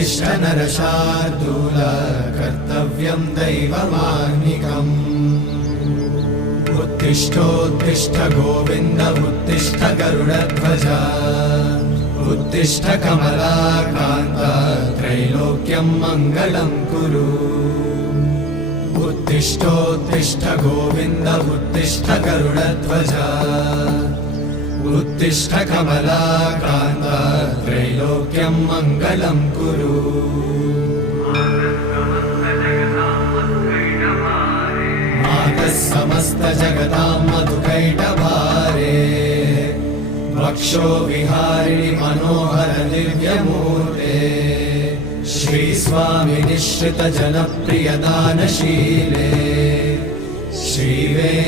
उत्तिष्ठ नरशार्दूल कर्तव्यं दैवमाह्निकम् उत्तिष्ठोत्तिष्ठ गोविन्द उत्तिष्ठ गरुडध्वज उत्तिष्ठ कमलाकान्त त्रैलोक्यं मङ्गलं कुरु उत्तिष्ठोत्तिष्ठ गोविन्द उत्तिष्ठ गरुडध्वज उत्तिष्ठ कमलाकान्त त्रैलोक्यं मङ्गलं कुरु मातः समस्त जगतां मधुकैटभारे वक्षो विहारिणि मनोहर दिव्यमूर्ते श्रीस्वामि निश्रित जनप्रिय दानशीले श्रीवे